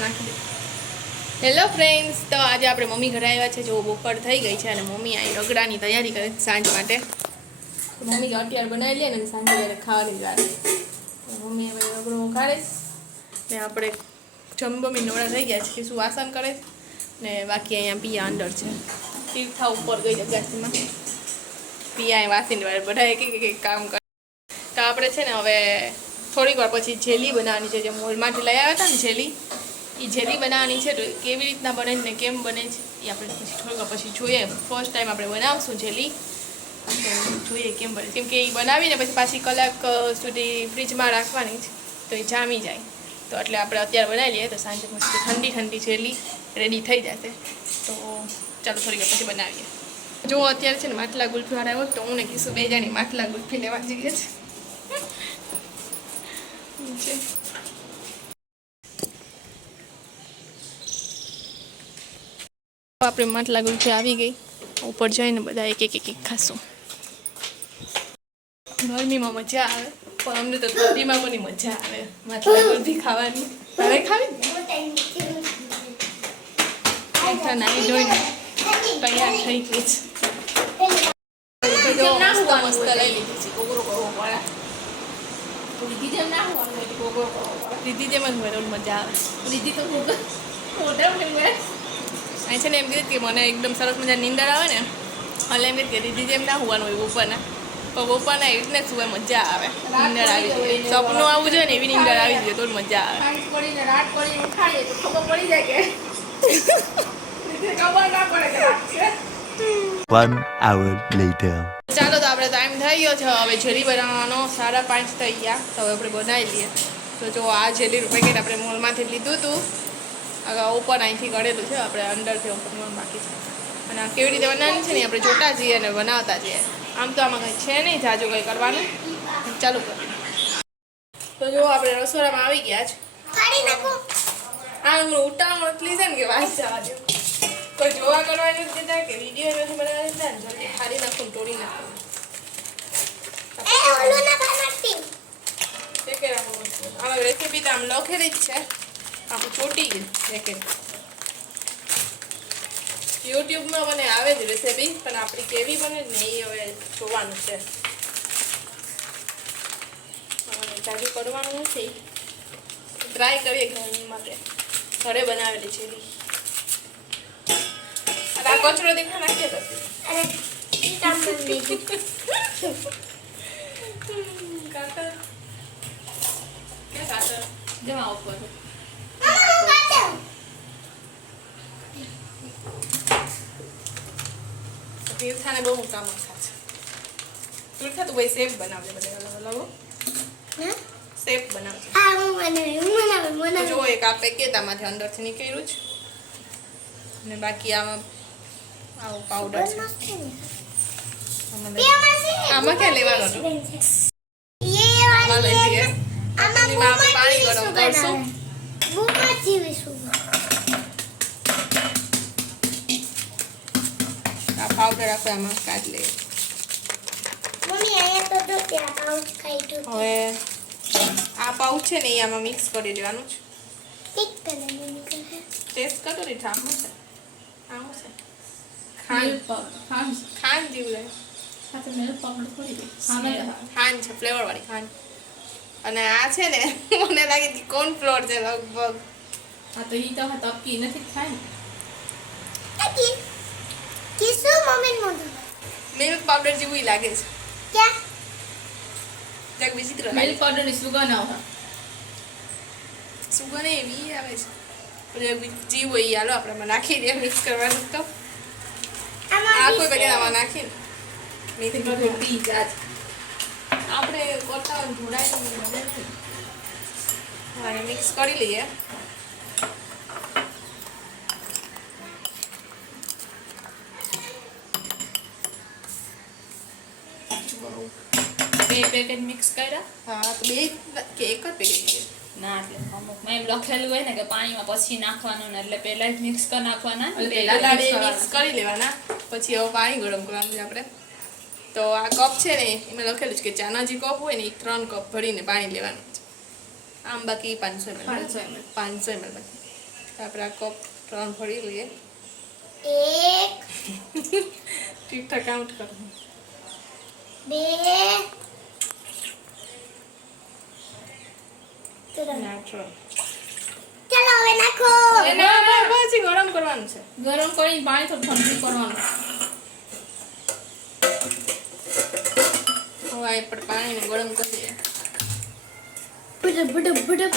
નાખી દે. Hello friends, તો આજે આપણે મમ્મી ઘરે આવ્યા છે. જો બપોર થઈ ગઈ છે અને મમ્મી અહીં રગડાની તૈયારી કરે છે સાંજ માટે. મમ્મી કે અત્યારે બનાવી લે ને સાંજે ત્યારે ખાવાની જ વાર. મમ્મી હવે રગડો ખાડે ને આપણે જમબમી નવડા થઈ ગયા છે કે શું વાસણ કરે ને બાકી અહીંયા પિયા અંદર છે. તીર્થા ઉપર ગઈ અગાસીમાં. પિયા વાસીને વાર બધા એક કામ કરે. તો આપણે છે ને હવે થોડીક વાર પછી જેલી બનાવવાની છે. જે મોલમાંથી લઈ આવ્યા હતા ને જેલી, એ જેલી બનાવવાની છે. તો કેવી રીતના બને છે ને કેમ બને છે એ આપણે પછી થોડીક વાર પછી જોઈએ. ફર્સ્ટ ટાઈમ આપણે બનાવશું જેલી, તો જોઈએ કેમ બને. કેમ કે એ બનાવીને પછી પાછી કલાક સુધી ફ્રીજમાં રાખવાની છે તો એ જામી જાય. તો એટલે આપણે અત્યારે બનાવી લઈએ તો સાંજે મસ્ત ઠંડી ઠંડી જેલી રેડી થઈ જશે. તો ચાલો થોડીક વાર પછી બનાવીએ. જો અત્યારે છે ને માટલા ગુલ્ફી વાળા આવ્યો તો હું ને કીશું બે જણી માટલા ગુલ્ફી લેવા જઈએ છે. આપણે માટલા ગુલ્ફી આવી ગઈ. ઉપર જઈને બધા એક એક ખાશું. ગરમીમાં મજા આવે પણ અમને તો ઠંડીમાં પણ મજા આવે માટલા ગુલ્ફી ખાવાની. હવે ખાવી નાની જોઈને તૈયાર થઈ ગઈ છે. મસ્ત લઈ લીધી છે. કોગરો કરવો પડે. દીદી જેમ જ હોય મજા આવે. દીદી તો અહીં છે ને એમ કીધું કે મને એકદમ સરસ મજા નીંદર આવે ને એટલે એમ કે દીદી જેમ ના હોવાનું હોય બપોરના. પણ બપોરના એવી રીતને સુવાય મજા આવે. નીંદર આવી જાય, સપનું આવવું જોઈએ ને એવી નીંદર આવી જાય તો મજા આવે. One hour later. ચાલો તો આપણે ટાઈમ થઈ ગયો છે હવે જેલી બનાવવાનો. 5:30 થઈ ગયા તો હવે આપણે બનાવી લઈએ. તો જો આ જેલીનું પેકેટ આપણે મોલમાંથી લીધું હતું. ઓપન અહીંથી કરેલું છે, આપણે અંદરથી ઓપન કરવાનું બાકી છે. અને આ કેવી રીતે બનાવવાની છે ને આપણે જોતા જઈએ અને બનાવતા જઈએ. આમ તો આમાં કંઈ છે નહીં જાજુ કંઈ કરવાનું. ચાલુ કરીએ. તો જો આપણે રસોડામાં આવી ગયા છે. આ હું ઉતાવળ એટલી છે ને કે વાસ જવા દે. કોઈ જોવા કરવાની કીધા કે વિડીયો નથી બનાવવા દીધા ને જલ્દી ખાલી નાખું તોડી નાખું. આમાં રેસીપી તો આમ લખેલી જ છે. આપણે ચોટી ગઈ પેકેટ. યુટ્યુબમાં મને આવે જ રેસીપી પણ આપણી કેવી બને જ ને એ હવે જોવાનું છે. જાજુ કરવાનું નથી. ટ્રાય કરીએ ઘરની માટે ઘરે બનાવેલી છે. આ કચરો દેખા નાખીએ જમા ઉપર તીર્થાને બહુ મોટા મખા છે. તીર્થા તું ભાઈ સેફ બનાવજે. બધા અલગ સેફ બનાવજે. જો એક આ પેકેટ આમાંથી અંદરથી નીકળ્યું છે અને બાકી આમાં આવો પાવડર છે. આમાં ક્યાં લેવાનો હતો? આમાં લઈ લઈએ. આમાં પાણી ગરમ કરશું. આ પાવડર આપણે આમાં કાઢી લઈએ. હવે આ પાઉચ છે ને એ આમાં મિક્સ કરી દેવાનું છે. ટેસ્ટ કરો ને ઠામું છે. આવું છે ખાંડ જેવું ખાંડ છે, ફ્લેવર વાળી ખાંડ. અને આ છે ને મને લાગે કે કોર્નફ્લોર છે લગભગ. હા તો ઈ તો તપકી નથી થાય ને. મિલ્ક પાવડર જેવું લાગે છે. ક્યાં જગ વિચિત્ર મિલ્ક પાવડર ની સુગંધ આવે. સુગંધ એવી આવે છે. જીવ હોય હાલો આપણે નાખી દે મિક્સ કરવાનું. તો આ કોઈ પેકેટ આમાં નાખીને મેથી પર પી જાત આપણે કરતા હોય ઢોળાય હા મિક્સ કરી લઈએ. બે પેકેટ મિક્સ કર્યા. હા તો બે કે એક જ પેકેટ ના એટલે અમુકમાં એમ લખેલું હોય ને કે પાણીમાં પછી નાખવાનું ને એટલે પહેલા જ મિક્સ કરી નાખવાના. પહેલા બે મિક્સ કરી લેવાના પછી હવે પાણી ગરમ કરવાનું છે આપણે. તો આ કપ છે ને એમાં લખેલું છે કે ચાના જે કપ હોય ને એ 3 કપ ભરીને પાણી લેવાનું છે. આમ બાકી 500 ml 500 ml. 500 ml બાકી તો આપણે આ કપ 3 ભરી લઈએ 1 ઠીક કાઉન્ટ કરો 2 3 નેચરલ ચાલો હવે નાખો ના પછી ગરમ કરવાનું છે ગરમ કરીને પાણી થોડું ઠંડુ કરવાનું. હવે આ પર પાણીને ગરમ કરીએ બડ બડ બડ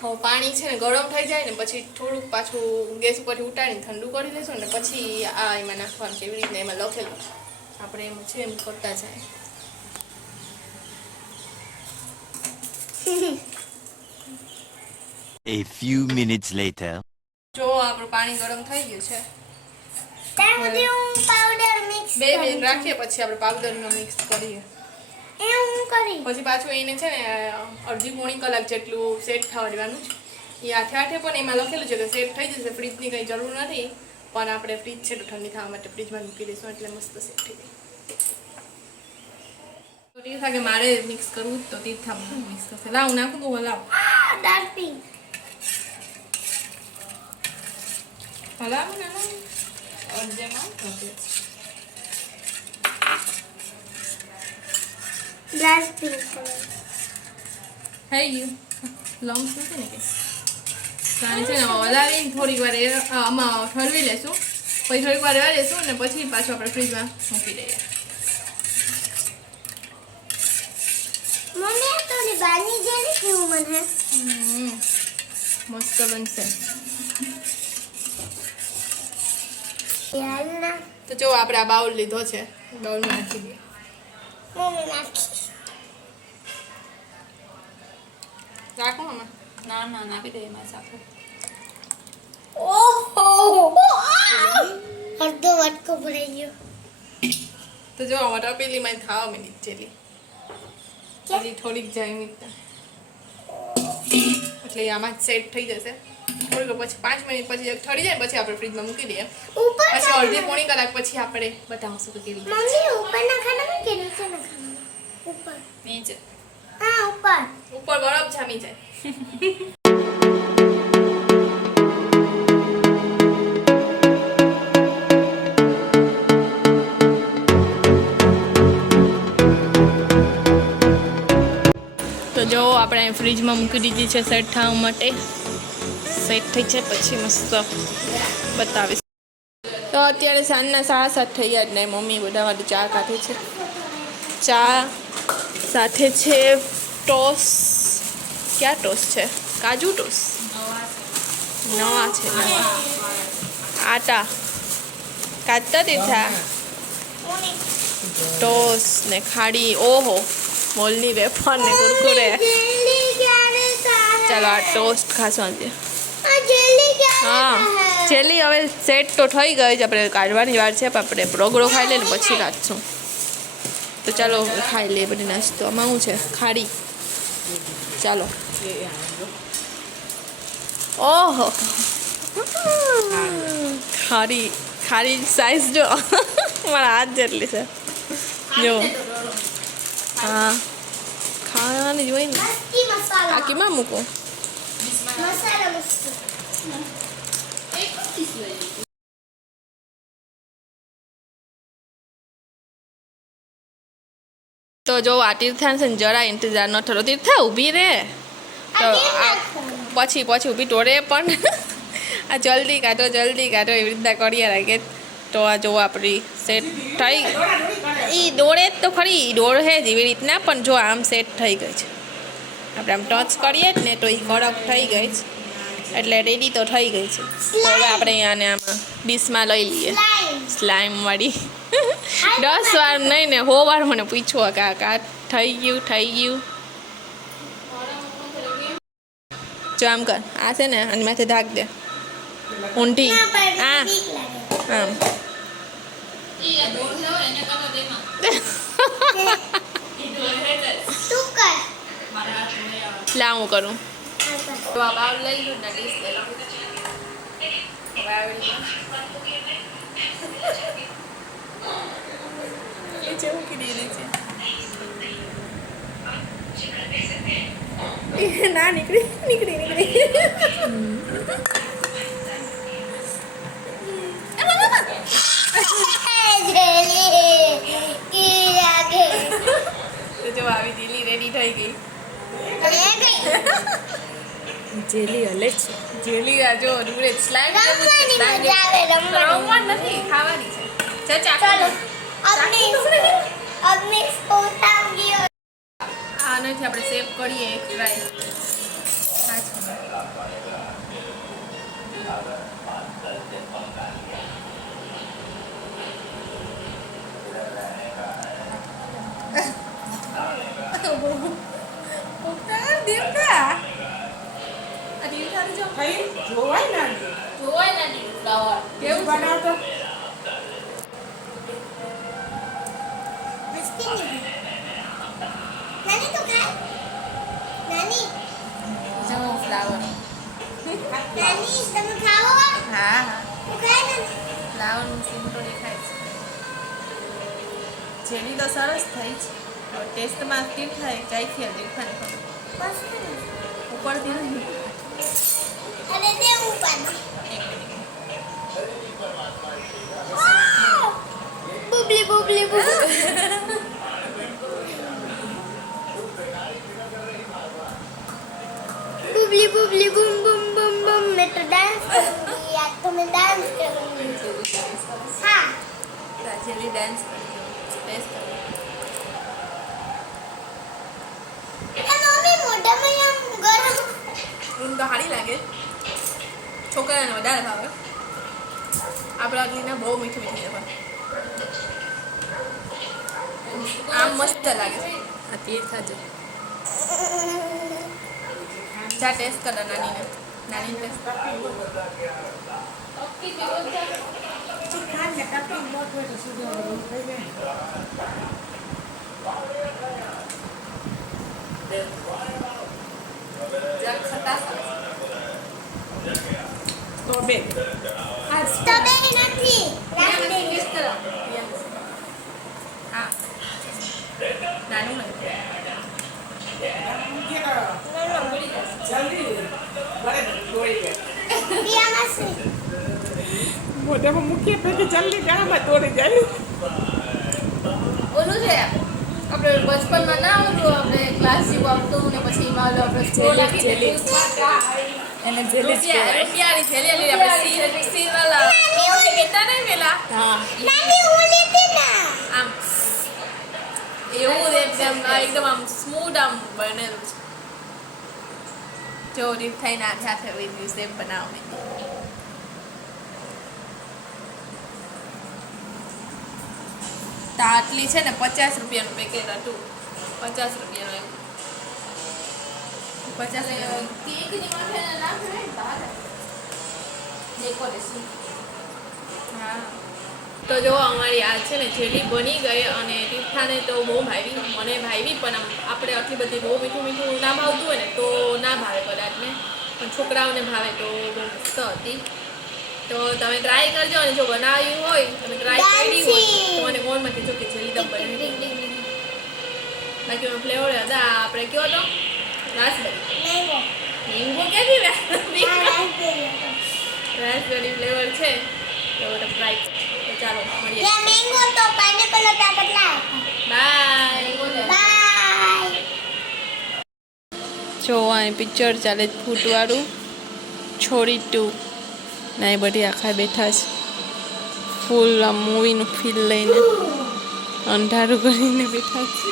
હવે પાણી છે ને ગરમ થઈ જાય ને પછી થોડુંક પાછું ગેસ ઉપરથી ઉતારીને ઠંડુ કરી લેશું ને પછી આ એમાં નાખવાનું છે એવી રીતના એમાં લખેલું આપણે એમ છે એમ કરતા જાય A few minutes later. જો આપણું પાણી ગરમ થઈ ગયું છે ત્યાં સુધી હું પાવડર મિક્સ 2 મિનિટ રાખીએ પછી આપણે પાવડરનો મિક્સ કરીએ એ હું કરી પછી પાછું એને છે ને અડધી પોણી કલાક જેટલું સેટ થવા દેવાનું એ આઠે પણ એમાં લખેલું છે કે સેટ થઈ જશે ફ્રીજની કંઈ જરૂર નથી પણ આપણે ફ્રીજ છે તો ઠંડી થવા માટે ફ્રીજમાં મૂકી દઈશું એટલે મસ્ત સેટ થઈ જાય તો તીર્થા કે મારે મિક્સ કરવું જ તો તીર્થા મિક્સ કરશે લાવ હું નાખું તો લાવ ડાર્ક પિંક હલાવ ને હલાવ અડધેમાં ડાર્ક પિંક કલર થઈ ગયું લોંગ નથી ને કે સારી છે ને હલાવીને થોડીક વાર આમાં ઠરવી લેશું પછી થોડીક વાર રહેવા દેશું ને પછી પાછું આપણે ફ્રીજમાં મૂકી દઈએ મમ્મી તો ની બાની જેલી કેવું મને મસ્ત બનશે યાર ના તો જો આપણે આ બાઉલ લીધો છે બાઉલમાં નાખી દઈએ મમ્મી નાખી રાખો આમાં ના ના નાખી દે એમાં સાકર. ઓહો અડધો વાટકો ભરાઈ ગયો તો જો મોટા પેલીમાં થાવા મિનિટ જેટલી હજી થોડીક જાય મિનિટ એટલે આમાં સેટ થઈ જશે થોડીક પછી 5 મિનિટ પછી ઠરી જાય પછી આપણે ફ્રીજમાં મૂકી દઈએ ઉપર પછી અડધી પોણી કલાક પછી આપણે બતાવશું કે કેવી મમ્મી ઉપર નાખવાનું કે નીચે નાખવાનું ઉપર નીચે હા ઉપર ઉપર બરફ જામી જાય તો જો આપણે ફ્રીજમાં મૂકી દીધી છે સેટ થવા માટે સેટ થઈ છે પછી મસ્ત બતાવીશ તો અત્યારે સાંજના 7:30 થઈ ગયા જ ને મમ્મી બધા માટે ચા કાઢી છે ચા સાથે છે ટોસ ક્યાં ટોસ છે કાજુ ટોસ નવા છે આટા કાચતા તીથા ટોસ ને ખાડી ઓહો મોલની વેફર ને કુરકુરે જેલી ક્યારે થાય ચાલો આ ટોસ્ટ ખાશું આજે આ જેલી ક્યારે હા થાય જેલી હવે સેટ તો થઈ ગઈ છે આપણે કાઢવાની વાર છે પણ આપણે પ્રોગડો ખાઈ લઈએ ને પછી કાઢશું તો ચાલો ખાઈ લઈએ બધી નાસ્તો આમાં શું છે ખાડી ચાલો ઓહો ખારી ખારી સાઈઝ જો મારા હાથ જેટલી છે જો હા ખાવાની જોઈ ને મસ્તી મસાલા આ કેમાં મૂકું મસાલા મસ્તી તો જો આ તીર્થાન છે ને જરા ઇંતજાર ન થયો તીર્થા ઊભી રે તો આ પછી ઊભી ટોરે પણ આ જલ્દી કાઢો એવી રીતના કરીએ રાખે તો આ જો આપણી સેટ થઈ એ દોડે જ તો ખરી દોડ હે જ એવી રીતના પણ જો આમ સેટ થઈ ગઈ છે આપણે આમ ટચ કરીએ જ ને તો એ કડક થઈ ગઈ છે એટલે રેડી તો થઈ ગઈ છે તો હવે આપણે આને આમાં ડીશમાં લઈ લઈએ સ્લાઈમ વાળી 10 વાર નહીં ને 100 વાર મને પૂછ્યું કે આ થઈ ગયું જો આમ કર આ છે ને આની માથે ઢાક દે ઊંધી આ આમ તું કર લા હું કરું તો આ બાઉલ લઈ લો ને ડીશ લઈ લો હવે આવી નીચે મૂકી દીધી છે ના નીકળી તો જો આવી જેલી રેડી થઈ ગઈ જેલી હલે છે જેલી આ જો દૂરે સ્લાઇડ રમવા નથી ખાવાની છે चलो अपने पोता गयो આનાથી આપણે સેવ કરીએ એક ફ્રાય કેવું બનાવતો मस्ती नहीं नानी तो खाए नानी જમો ફ્લાવર नानी तुम खाओ હા तो खाए नानी ફ્લાવરનું સિમ્પલ દેખાય છે જેની તો સરસ થઈ છે ટેસ્ટમાં કેમ થાય ચાખીએ દેખાને ખબર बस ઉપરથી નહીં अरे दे ऊपर Bubli Bubli Bubli Bubli Bubli boom boom boom boom मैं तो डांस करूंगी आज तो मैं डांस करूंगी हाँ જેલી ડાન્સ ટેસ્ટ એ મમ્મી મોઢામાં આમ ગરમ ઊન તો સારી લાગે છોકરાને વધારે ભાવે આપણા આટલીને બહુ મીઠું મીઠું છે આમ મસ્ત લાગે છે આ તેર ખાજો જા ટેસ્ટ કરો નાનીને ટેસ્ટ જા ખટાશ તો બે સ્ટ્રોબેરી નથી રાસ્પબેરી ટેસ્ટ કરો હા નાનું નહીં પિયામાં છે મોઢામાં મૂકીએ પછી જલ્દી ગાળામાં તોડી જાય ઓલું છે આપણે બચપનમાં ના આવતું આપણે ક્લાસ જેવું આવતું ને પછી એમાં ઓલો આપણે સ્ટોલ આપી જેલી. એને જેલી જ કહેવાય. રૂપિયાની થેલી લઈ આપણે સી વાળા ઓલી કહેતા નહીં પેલા હા નાની હું લેતી ના આમ એવું જ એકદમ આમ સ્મૂથ આમ બનેલું છે જો ડીપ થઈને આ સાથે એવી શેપ બનાવવાની તો આટલી છે ને 50 રૂપિયાનું પેકેટ હતું 50 રૂપિયાનું એવું 50 કેકની માથે નાખે ને બહાર ડેકોરેશન હા તો જો અમારી આ છે ને જેલી બની ગઈ અને તીર્થાને તો બહુ ભાવી મને ભાવી પણ આપણે આટલી બધી બહુ મીઠું મીઠું ના ભાવતું હોય ને તો ના ભાવે કદાચ ને પણ છોકરાઓને ભાવે તો બહુ મસ્ત હતી તો તમે ટ્રાય કરજો અને જો બનાવ્યું હોય તમે ટ્રાય કરી હોય તો મને કોણમાં કહેજો કે જેલી દમ બની બાકી એનો ફ્લેવર હતા આપણે કયો હતો રાસબેરી મેંગો મેંગો ક્યાંથી આ રાસ્પબેરી રાસબેરી ફ્લેવર છે તો ટ્રાય તો ચાલો મળીએ ये मैंगो तो पाइनएप्पल होता कितना બાય बाय જો આ પિક્ચર ચાલે ફૂટવાળું છોડી 2 ના એ બધી આખા બેઠા છે ફૂલ આ મૂવીનું ફીલ લઈને અંધારું કરીને બેઠા છે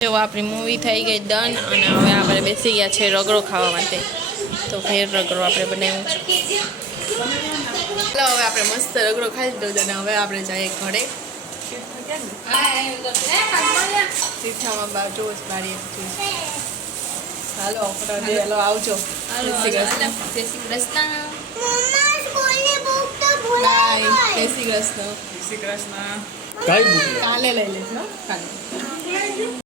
જો આપણી મૂવી થઈ ગઈ ડન અને હવે આપણે બેસી ગયા છે રગડો ખાવા માટે તો ફેર રગડો આપણે બનાવ્યું છે ચાલો હવે આપણે મસ્ત રગડો ખાઈ લીધો છે અને હવે આપણે જઈએ ઘરે તીર્થામાં બાજુ જ બારી હાલો હાલો આવજો જય શ્રી કૃષ્ણ मम्मा स्कूल में बुक तो भूला બાય જય શ્રી કૃષ્ણ શ્રી કૃષ્ણ કાલે લઈ લઈશ કાલે